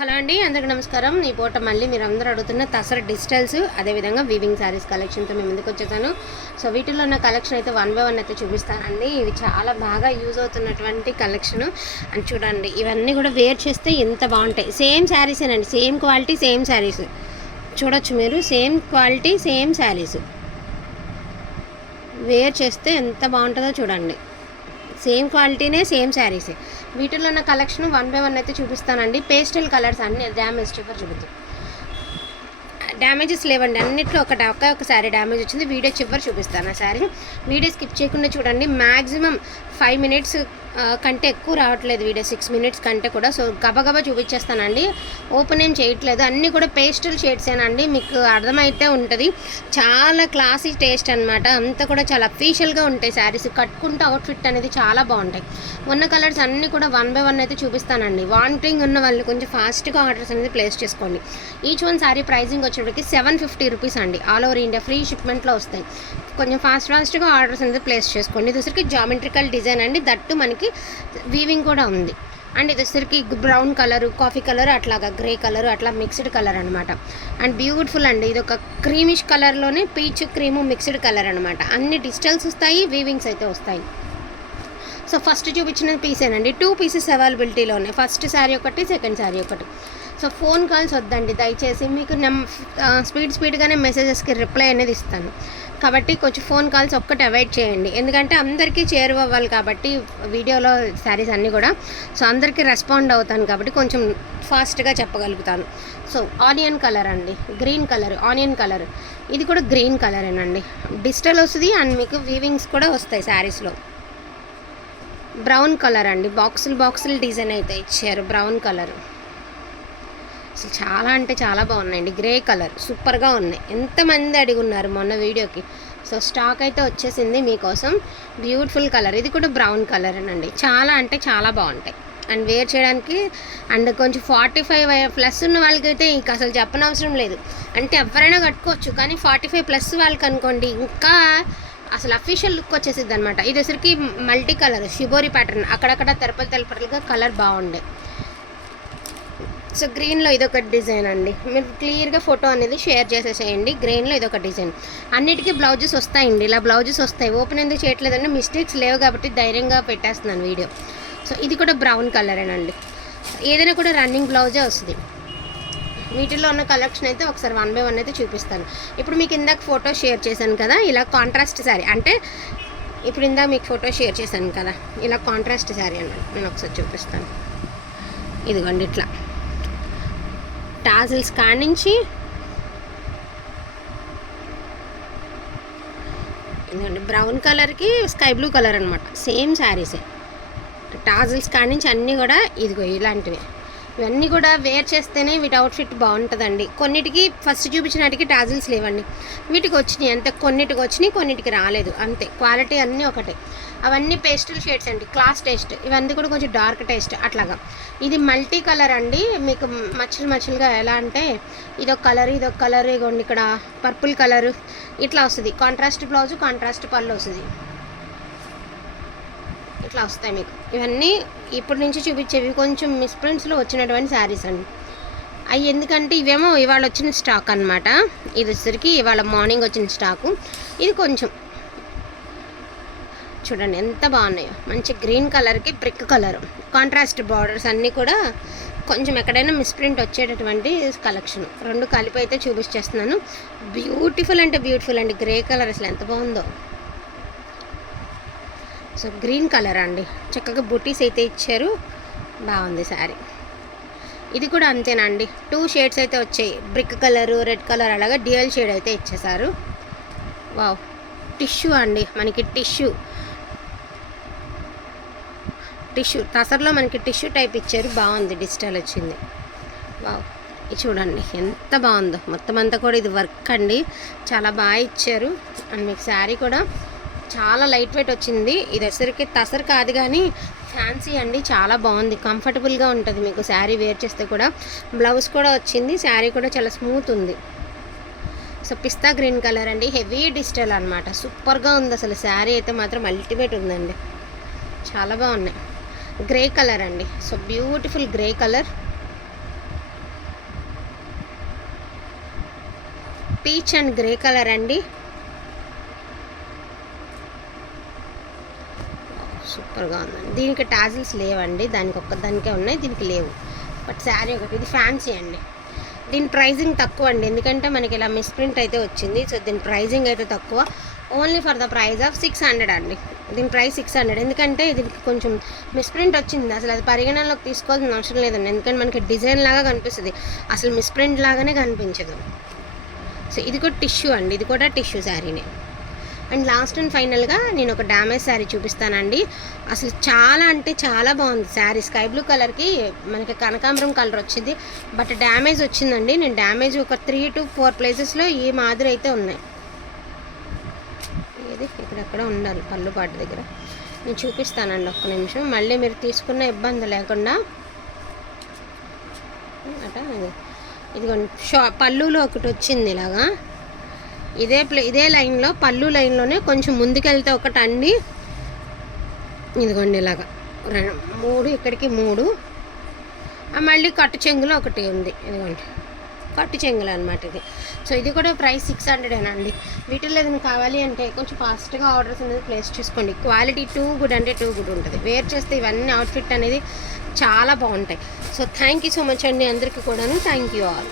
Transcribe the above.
Hello అండి, అందరికీ నమస్కారం. ఈ పూట మళ్ళీ మీరు అందరూ అడుగుతున్న తసర్ డిజిటల్స్, అదేవిధంగా వీవింగ్ శారీస్ కలెక్షన్తో మేము ముందుకు వచ్చేసాను. సో వీటిలో ఉన్న కలెక్షన్ అయితే 1 by 1 అయితే చూపిస్తానండి. ఇవి చాలా బాగా యూజ్ అవుతున్నటువంటి కలెక్షను. అని చూడండి, ఇవన్నీ కూడా వేర్ చేస్తే ఎంత బాగుంటాయి. సేమ్ శారీసేనండి, సేమ్ క్వాలిటీ సేమ్ శారీస్. చూడొచ్చు మీరు, same quality same saris. Wear చేస్తే ఎంత బాగుంటుందో చూడండి. సేమ్ క్వాలిటీనే సేమ్ శారీసే. వీటిలో ఉన్న కలెక్షన్ 1 by 1 అయితే చూపిస్తానండి. పేస్టల్ కలర్స్ అన్ని డ్యామేజ్ చివరి చూపిద్దాం. డ్యామేజెస్ లేవండి, అన్నిట్లో ఒక శారీ డ్యామేజ్ వచ్చింది. వీడియో చివరి చూపిస్తాను ఆ శారీ. వీడియో స్కిప్ చేయకుండా చూడండి. మ్యాక్సిమం 5 minutes కంటే ఎక్కువ రావట్లేదు వీడియో, 6 minutes కంటే కూడా. సో గబగబా చూపించేస్తానండి, ఓపెన్ ఏం చేయట్లేదు. అన్నీ కూడా పేస్టల్ షేడ్సేనండి, మీకు అర్థమైతే ఉంటుంది. చాలా క్లాసీ టేస్ట్ అనమాట. అంతా కూడా చాలా అఫీషియల్గా ఉంటాయి శారీస్. కట్టుకుంటే అవుట్ఫిట్ అనేది చాలా బాగుంటాయి. ఉన్న కలర్స్ అన్నీ కూడా 1 by 1 అయితే చూపిస్తానండి. వాంటింగ్ ఉన్న వాళ్ళు కొంచెం ఫాస్ట్గా ఆర్డర్స్ అనేది ప్లేస్ చేసుకోండి. ఈచ్ వన్ శారీ ప్రైజింగ్ వచ్చేటికి 750 రూపీస్ అండి. ఆల్ ఓవర్ ఇండియా ఫ్రీ షిప్మెంట్లో వస్తాయి. కొంచెం ఫాస్ట్గా ఆర్డర్స్ అనేది ప్లేస్ చేసుకోండి. ఇది వచ్చరికి జామెట్రికల్ డిజైన్ అండి, దట్టు మనకి వీవింగ్ కూడా ఉంది. అండ్ ఇది వచ్చరికి బ్రౌన్ కలరు, కాఫీ కలర్, అట్లాగా గ్రే కలర్, అట్లా మిక్స్డ్ కలర్ అనమాట. అండ్ బ్యూటిఫుల్ అండి, ఇది ఒక క్రీమిష్ కలర్లోనే పీచ్ క్రీము మిక్స్డ్ కలర్ అనమాట. అన్ని డిజిటల్స్ వస్తాయి, వీవింగ్స్ అయితే వస్తాయి. సో ఫస్ట్ చూపించిన పీసేనండి, 2 pieces అవైలబిలిటీలో ఉన్నాయి. ఫస్ట్ శారీ ఒకటి, సెకండ్ శారీ ఒకటి. సో ఫోన్ కాల్స్ వద్దండి దయచేసి. మీకు స్పీడ్గానే మెసేజెస్కి రిప్లై అనేది ఇస్తాను కాబట్టి కొంచెం ఫోన్ కాల్స్ ఒక్కటి అవాయిడ్ చేయండి. ఎందుకంటే అందరికీ చేరువవ్వాలి కాబట్టి వీడియోలో శారీస్ అన్నీ కూడా. సో అందరికీ రెస్పాండ్ అవుతాను కాబట్టి కొంచెం ఫాస్ట్గా చెప్పగలుగుతాను. సో ఆనియన్ కలర్ అండి, గ్రీన్ కలర్, ఆనియన్ కలర్. ఇది కూడా గ్రీన్ కలరేనండి. డిజిటల్ వస్తుంది అండ్ మీకు వీవింగ్స్ కూడా వస్తాయి శారీస్లో. బ్రౌన్ కలర్ అండి, బాక్సులు డిజైన్ అయితే ఇచ్చారు. బ్రౌన్ కలర్ అసలు చాలా అంటే చాలా బాగున్నాయండి. గ్రే కలర్ సూపర్గా ఉన్నాయి. ఎంతమంది అడిగున్నారు మొన్న వీడియోకి. సో స్టాక్ అయితే వచ్చేసింది మీకోసం. Beautiful colour. ఇది కూడా బ్రౌన్ కలర్ అండి. చాలా అంటే చాలా బాగుంటాయి అండ్ వేర్ చేయడానికి. అండ్ కొంచెం 45+ ఉన్న వాళ్ళకైతే ఇంక అసలు చెప్పనవసరం లేదు. అంటే ఎవరైనా కట్టుకోవచ్చు, కానీ 45+ వాళ్ళకి అనుకోండి ఇంకా అసలు అఫీషియల్ లుక్ వచ్చేసిద్ది అనమాట. ఇది వచ్చరికి మల్టీ కలర్ షిబోరి ప్యాటర్న్, అక్కడక్కడ తెరపలుగా కలర్ బాగుండే. సో గ్రీన్లో ఇదొక డిజైన్ అండి. మీరు క్లియర్గా ఫోటో అనేది షేర్ చేసేసేయండి. గ్రీన్లో ఇదొక డిజైన్. అన్నిటికీ బ్లౌజెస్ వస్తాయండి, ఇలా బ్లౌజెస్ వస్తాయి. ఓపెన్ ఎందుకు చేయట్లేదంటే మిస్టేక్స్ లేవు కాబట్టి ధైర్యంగా పెట్టేస్తున్నాను వీడియో. సో ఇది కూడా బ్రౌన్ కలరేనండి. ఏదైనా కూడా రన్నింగ్ బ్లౌజే వస్తుంది. వీటిల్లో ఉన్న కలెక్షన్ అయితే ఒకసారి 1 by 1 అయితే చూపిస్తాను. ఇప్పుడు మీకు ఇందాక ఫోటో షేర్ చేశాను కదా, ఇలా కాంట్రాస్ట్ శారీ అంటే ఇప్పుడు ఇందాక మీకు ఫోటో షేర్ చేశాను కదా, ఇలా కాంట్రాస్ట్ శారీ అన్నమాట. నేను ఒకసారి చూపిస్తాను. ఇదిగోండి ఇట్లా టాజిల్స్ కానించి ఇదిగోండి బ్రౌన్ కలర్కి స్కై బ్లూ కలర్ అనమాట. సేమ్ శారీసే. టాజిల్స్ కానించి అన్నీ కూడా ఇదిగో ఇలాంటివి. ఇవన్నీ కూడా వేర్ చేస్తేనే వీటి అవుట్ఫిట్ బాగుంటుందండి. కొన్నిటికి ఫస్ట్ చూపించినటికి టాజిల్స్ లేవండి, వీటికి వచ్చినాయి అంతే. కొన్నిటికి వచ్చినాయి, కొన్నిటికి రాలేదు అంతే. క్వాలిటీ అన్నీ ఒకటే. అవన్నీ పేస్టల్ షేడ్స్ అండి, క్లాస్ టేస్ట్. ఇవన్నీ కూడా కొంచెం డార్క్ టేస్ట్ అట్లాగా. ఇది మల్టీ కలర్ అండి, మీకు మచ్చలుగా ఎలా అంటే ఇదొక కలర్ ఇగోండి, ఇక్కడ పర్పుల్ కలరు ఇట్లా వస్తుంది. కాంట్రాస్ట్ బ్లౌజు, కాంట్రాస్ట్ పళ్ళు వస్తుంది. ఇట్లా వస్తాయి మీకు. ఇవన్నీ ఇప్పటి నుంచి చూపించేవి కొంచెం మిస్ప్రింట్స్లో వచ్చినటువంటి శారీస్ అండి. అవి ఎందుకంటే ఇవేమో ఇవాళ వచ్చిన స్టాక్ అనమాట. ఇది వచ్చేసరికి ఇవాళ మార్నింగ్ వచ్చిన స్టాకు. ఇది కొంచెం చూడండి ఎంత బాగున్నాయో. మంచి గ్రీన్ కలర్కి బ్రిక్ కలర్, కాంట్రాస్ట్ బార్డర్స్ అన్నీ కూడా కొంచెం ఎక్కడైనా మిస్ప్రింట్ వచ్చేటటువంటి కలెక్షన్. రెండు కలిపి అయితే చూపించేస్తున్నాను. బ్యూటిఫుల్ అంటే బ్యూటిఫుల్ అండి. గ్రే కలర్ అసలు ఎంత బాగుందో. సో గ్రీన్ కలర్ అండి, చక్కగా బుటీస్ అయితే ఇచ్చారు. బాగుంది శారీ. ఇది కూడా అంతేనండి, 2 shades అయితే వచ్చాయి. బ్రిక్ కలరు, రెడ్ కలర్, అలాగా డ్యూయల్ షేడ్ అయితే ఇచ్చేసారు. వావ్, టిష్యూ అండి, మనకి టిష్యూ తసర్లో మనకి టిష్యూ టైప్ ఇచ్చారు. బాగుంది, డిజిటల్ వచ్చింది. వావ్, ఇది చూడండి ఎంత బాగుందో. మొత్తం అంతా కూడా ఇది వర్క్ అండి, చాలా బాగా ఇచ్చారు. అండ్ మీకు శారీ కూడా చాలా లైట్ వెయిట్ వచ్చింది. ఇది వచ్చరికి తసర్ కాదు కానీ ఫ్యాన్సీ అండి, చాలా బాగుంది. కంఫర్టబుల్గా ఉంటుంది మీకు శారీ వేర్ చేస్తే కూడా. బ్లౌజ్ కూడా వచ్చింది. శారీ కూడా చాలా స్మూత్ ఉంది. సో పిస్తా గ్రీన్ కలర్ అండి, హెవీ డిజిటల్ అనమాట. సూపర్గా ఉంది అసలు. శారీ అయితే మాత్రం అల్టిమేట్ ఉందండి, చాలా బాగున్నాయి. గ్రే కలర్ అండి, so beautiful grey colour. Peach and grey colour అండి. సూపర్గా ఉందండి. దీనికి టాజిల్స్ లేవండి, దానికి ఒక్కదానికే ఉన్నాయి, దీనికి లేవు. బట్ శారీ ఒకటి, ఇది ఫ్యాన్సీ అండి. దీని ప్రైజింగ్ తక్కువ అండి, ఎందుకంటే మనకి ఇలా మిస్ప్రింట్ అయితే వచ్చింది. సో దీని ప్రైజింగ్ అయితే తక్కువ, only for the price of 600 అండి. దీని ప్రైస్ 600, ఎందుకంటే దీనికి కొంచెం మిస్ప్రింట్ వచ్చింది. అసలు అది పరిగణనలోకి తీసుకోవాల్సిన అవసరం లేదండి, ఎందుకంటే మనకి డిజైన్ లాగా కనిపిస్తుంది, అసలు మిస్ప్రింట్ లాగానే కనిపించదు. సో ఇది కూడా టిష్యూ అండి, ఇది కూడా టిష్యూ శారీనే. అండ్ లాస్ట్ అండ్ ఫైనల్గా నేను ఒక డ్యామేజ్ శారీ చూపిస్తానండి. అసలు చాలా అంటే చాలా బాగుంది శారీ. స్కై బ్లూ కలర్కి మనకి కనకాంబరం కలర్ వచ్చింది, బట్ డ్యామేజ్ వచ్చిందండి. నేను డ్యామేజ్ ఒక 3 to 4 ప్లేసెస్లో ఈ మాదిరి అయితే ఉన్నాయి. ఇది ఇక్కడెక్కడ ఉండాలి పళ్ళు పాటు దగ్గర, నేను చూపిస్తానండి ఒక్క నిమిషం, మళ్ళీ మీరు తీసుకున్న ఇబ్బంది లేకుండా. అట ఇదిగోండి, పళ్ళులో ఒకటి వచ్చింది ఇలాగా, ఇదే లైన్లో, పళ్ళు లైన్లోనే కొంచెం ముందుకెళ్తే ఒకటి అండి. ఇదిగోండి ఇలాగా 3, ఇక్కడికి 3, మళ్ళీ కట్టు చెంగులో ఒకటి ఉంది. ఇదిగోండి కట్టు చెంగులు అనమాట ఇది. సో ఇది కూడా ప్రైస్ 600 అండి. వీటిల్లో ఏదైనా కావాలి అంటే కొంచెం ఫాస్ట్గా ఆర్డర్స్ అనేది ప్లేస్ చేసుకోండి. క్వాలిటీ టూ గుడ్ అంటే టూ గుడ్ ఉంటుంది. వేర్ చేస్తే ఇవన్నీ అవుట్ఫిట్ అనేది చాలా బాగుంటాయి. So thank you so much అండి అందరికీ కూడాను. Thank you all.